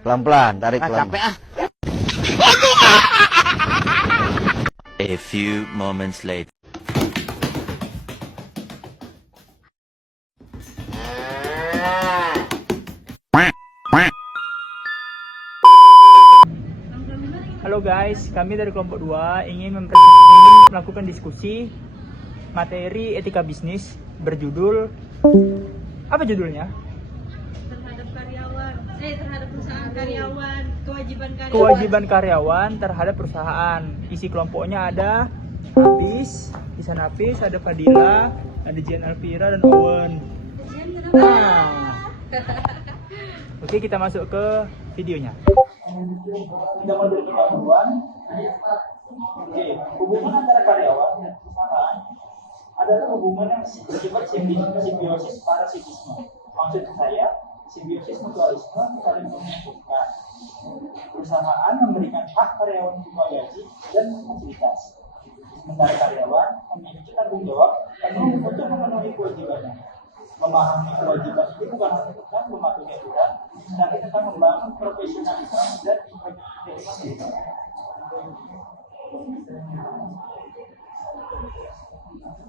Pelan-pelan, tarik pelan. Capek ah. A few moments later. Halo guys, kami dari kelompok 2 ingin melakukan diskusi materi etika bisnis berjudul, apa judulnya? Terhadap karyawan, terhadap perusahaan karyawan, Kewajiban karyawan terhadap perusahaan. Isi kelompoknya ada Apis, Isan Apis, ada Fadila, ada Jian Alvira dan Owen. Nah, oke, kita masuk ke videonya. Hubungan antara karyawan dan perusahaan adalah hubungan yang bersifat simbiosis parasitisme. Maksud saya, simbiosis mutualisme saling menguntungkan. Perusahaan memberikan hak karyawan berupa gaji dan fasilitas, sementara karyawan memiliki tanggung jawab untuk memenuhi kewajibannya. Memahami kewajiban itu bukan hanya tentang mematuhi aturan, tapi tentang membangun profesionalisme dan integritas.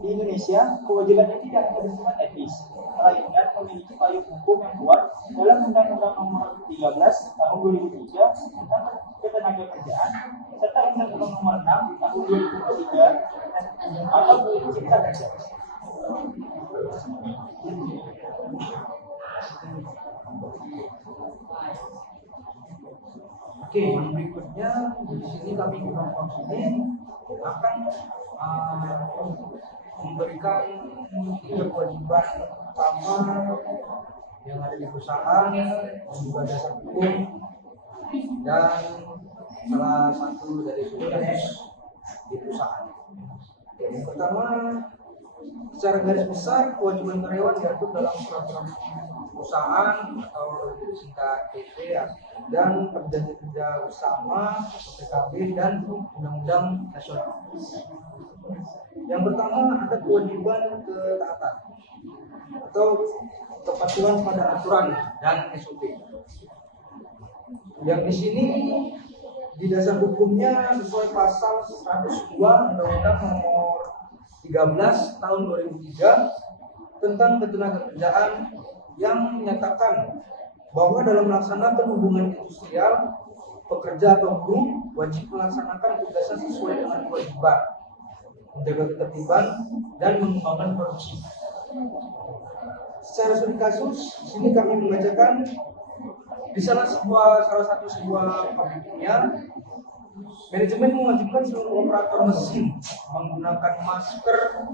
Di Indonesia, kewajiban ini tidak hanya bersifat etis, melainkan memiliki payung hukum yang kuat dalam Undang-Undang Nomor 13 Tahun 2003 tentang Ketenagakerjaan serta Undang-Undang Nomor 6 Tahun 2003 atau Cipta Kerja. Oke, yang berikutnya di sini kami kelompok ini akan memberikan tiga kewajiban utama yang ada di perusahaan, juga dasar hukum, dan salah satu dari kasus di perusahaan. Yang pertama, secara garis besar kewajiban karyawan diatur dalam peraturan perusahaan atau disingkat PP dan perjanjian kerja bersama PKB dan undang-undang nasional. Yang pertama ada kewajiban ketaatan atau kepatuhan pada aturan dan SOP. Yang di sini di dasar hukumnya sesuai pasal 102 Undang-Undang Nomor 13 Tahun 2003 tentang Ketenagakerjaan yang menyatakan bahwa dalam melaksanakan hubungan industrial, pekerja atau buruh wajib melaksanakan tugasnya sesuai dengan kewajiban, menjaga ketertiban dan mengembangkan produksi. Secara studi kasus, di sini kami membacakan di salah satu sebuah pabriknya, manajemen mewajibkan seluruh operator mesin menggunakan masker,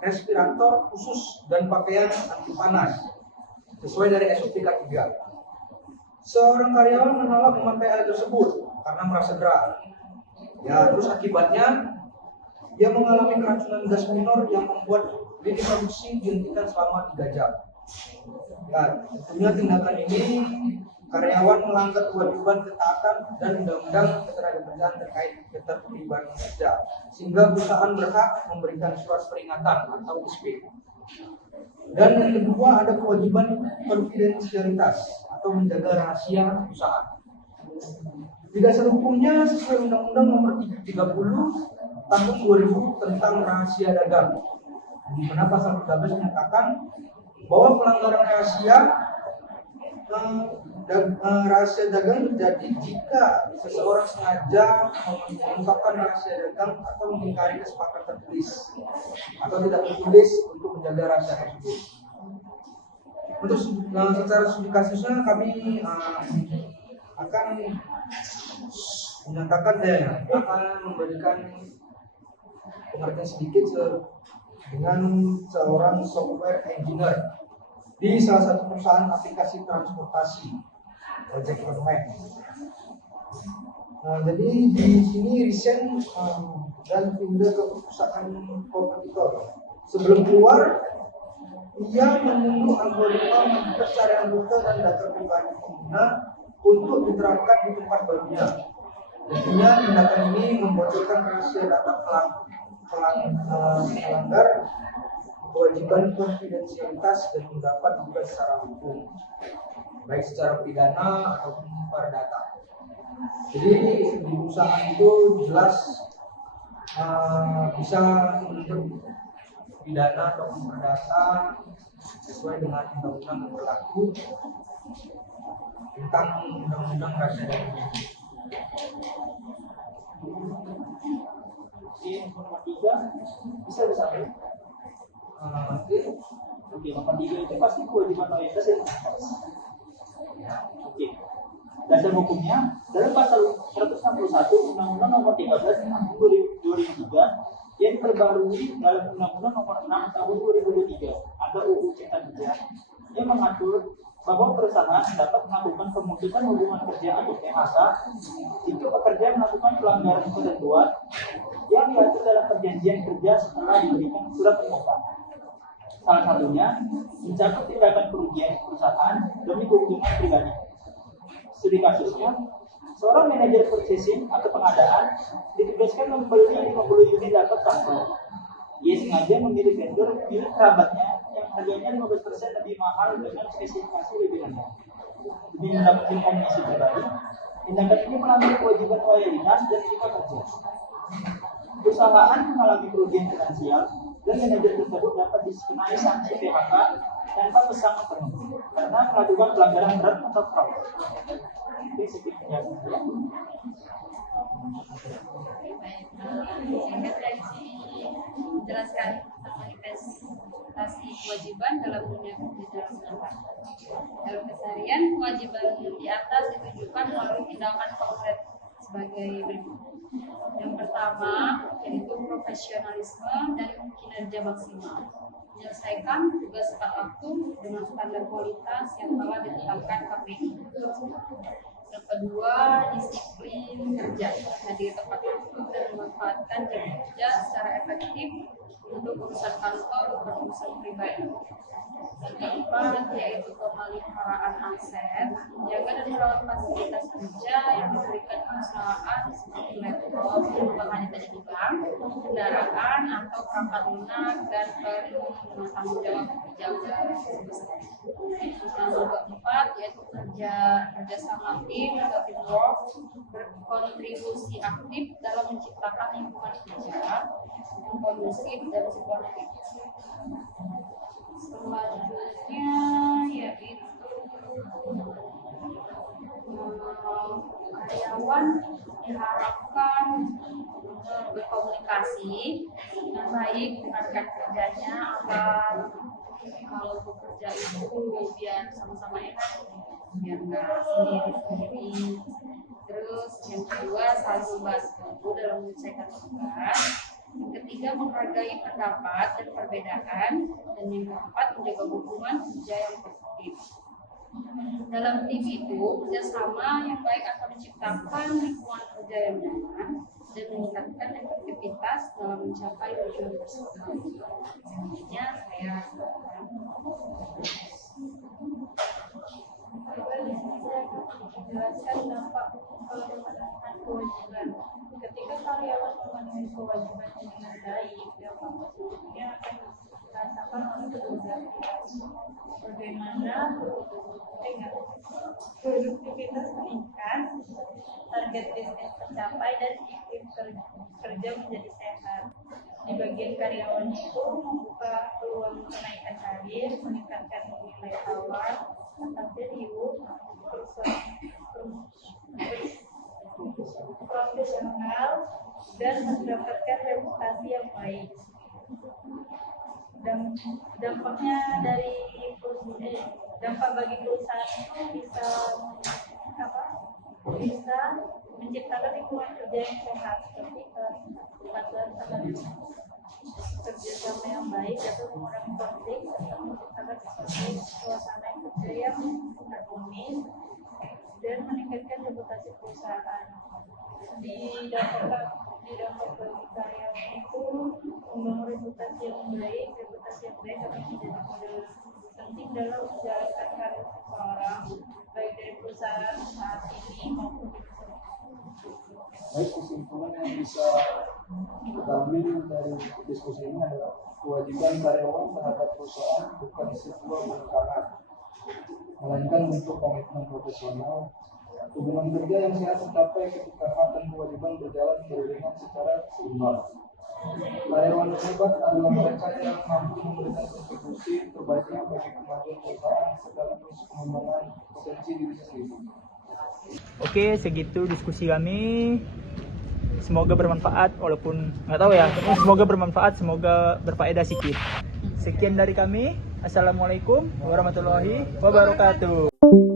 respirator khusus dan pakaian anti panas sesuai dari SOP K3. Seorang karyawan menolak memakai hal tersebut karena merasa gerah. Ya, terus akibatnya dia mengalami keracunan gas minor yang membuat lini produksi dihentikan selama 3 jam. Ya, tentunya tindakan ini karyawan melanggar kewajiban ketaatan dan undang-undang ketenagakerjaan terkait ketertiban kerja, sehingga perusahaan berhak memberikan surat peringatan atau SP. Dan yang kedua ada kewajiban konfidensialitas atau menjaga rahasia perusahaan. Di dasar hukumnya sesuai Undang-Undang Nomor 30 Tahun 2000 tentang rahasia dagang, di mana pasal 13 menyatakan bahwa pelanggaran rahasia dagang terjadi jika seseorang sengaja mengungkapkan rahasia dagang atau mengingkari kesepakatan tertulis atau tidak tertulis untuk menjaga rahasia tersebut. Untuk secara studi kasusnya kami akan menyatakan akan memberikan pengertian sedikit dengan seorang software engineer di salah satu perusahaan aplikasi transportasi ojek online. Jadi di sini resign dan pindah ke perusahaan kompetitor. Sebelum keluar, ia mengunduh algoritma pencarian rute dan data pribadi pengguna untuk diterapkan di tempat barunya. Tentunya tindakan ini membocorkan rahasia data pelanggar kewajiban konfidensialitas dan mendapat juga secara hukum. baik secara pidana ataupun perdata. Jadi di perusahaan itu jelas bisa menuntut pidana ataupun perdata sesuai dengan undang-undang yang berlaku tentang undang-undang rahasia data. Di nomor 3 bisa disampaikan. Oke, nomor 3 itu pasti kewajiban loyalitas dan loyalitas. Oke. Dasar hukumnya dalam pasal 161 Undang-Undang Nomor 13 Tahun 2003 yang terbarui dalam Undang-Undang Nomor 6 Tahun 2023 atau UU Cipta Kerja yang mengatur bahwa perusahaan dapat melakukan pemutusan hubungan kerja atau PHK jika pekerja melakukan pelanggaran ketentuan yang diatur dalam perjanjian kerja setelah diberikan surat permohonan. Salah satunya mencakup tindakan kerugian perusahaan demi keuntungan pribadi. Studi kasusnya, seorang manajer purchasing atau pengadaan ditugaskan membeli 50 unit dapat sampel. Ia sengaja memilih vendor milik kerabatnya yang harganya 15% lebih mahal dengan spesifikasi lebih rendah. Demi mendapatkan komisi pribadi, tindakan ini melanggar kewajiban loyalitas dan etika kerja. Perusahaan mengalami kerugian finansial dan manajer tersebut dapat dikenai sanksi PHK tanpa pesangon penuh karena melakukan pelanggaran berat atau fraud. Prinsip penjagaan. Singkat reaksi menjelaskan manifestasi kewajiban dalam dunia kerja secara dalam keseharian. Kewajiban di atas ditunjukkan melalui tindakan konkret sebagai berikut. Yang pertama yaitu profesionalisme dan kinerja maksimal, menyelesaikan tugas tepat waktu dengan standar kualitas yang telah ditetapkan KPI. Yang kedua, disiplin kerja, hadir tepat waktu dan memanfaatkan jam kerja secara efektif untuk urusan kantor dan urusan pribadi. Yang keempat, yaitu pemeliharaan aset, menjaga dan merawat fasilitas kerja yang diberikan perusahaan seperti laptop, bahan tadi di bank, kendaraan atau perangkat lunak dan dengan tanggung jawab pekerja. Yang keempat, yaitu kerjasama tim atau teamwork, berkontribusi aktif dalam menciptakan lingkungan kerja yang kondusif dan suportif. Selanjutnya yaitu karyawan diharapkan berkomunikasi dengan baik dengan rekan kerjanya agar kalau bekerja itu biar sama-sama enak, biar nggak sendiri-sendiri. Terus yang kedua, saling membantu dalam menyelesaikan tugas. Yang ketiga, menghargai pendapat dan perbedaan. Dan yang keempat, menjaga hubungan kerja yang positif. Dalam tim itu, kerjasama yang baik akan menciptakan lingkungan kerja yang nyaman dan meningkatkan efektivitas dalam mencapai tujuan bersama. Selanjutnya, saya menjelaskan dampak pemenuhan kewajiban. Ketika karyawan memenuhi kewajibannya dengan baik, dampak positifnya akan dirasakan oleh kedua pihak. Bagaimana produktivitas meningkat, target bisnis tercapai, dan iklim kerja menjadi sehat. Di bagian karyawan itu membuka peluang kenaikan karir, meningkatkan nilai tawar, atau value, profesional, dan mendapatkan reputasi yang baik. Dampaknya dari dampak bagi perusahaan itu bisa menciptakan lingkungan kerja yang sehat seperti kepatuhan terhadap kerjasama yang baik atau mengurangi konflik serta menciptakan suasana kerja yang harmonis dan meningkatkan reputasi perusahaan. Di dampak bagi karyawan itu membangun reputasi yang baik akan menjadi modal penting dalam menjalankan karir seseorang baik dari perusahaan saat ini maupun di masa depan. Baik, kesimpulan yang bisa kita ambil dari diskusi ini adalah kewajiban karyawan terhadap perusahaan bukan sebuah penekanan, melainkan bentuk komitmen profesional. Hubungan kerja yang sehat tercapai ketika hak dan kewajiban berjalan beriringan secara seimbang. Karyawan terlibat adalah mereka yang mampu memberikan kontribusi terbaiknya bagi kemajuan perusahaan sekaligus pengembangan potensi diri sendiri. Oke, segitu diskusi kami. Semoga bermanfaat, walaupun nggak tahu ya. Semoga bermanfaat, semoga berfaedah sedikit. Sekian dari kami. Assalamualaikum warahmatullahi wabarakatuh.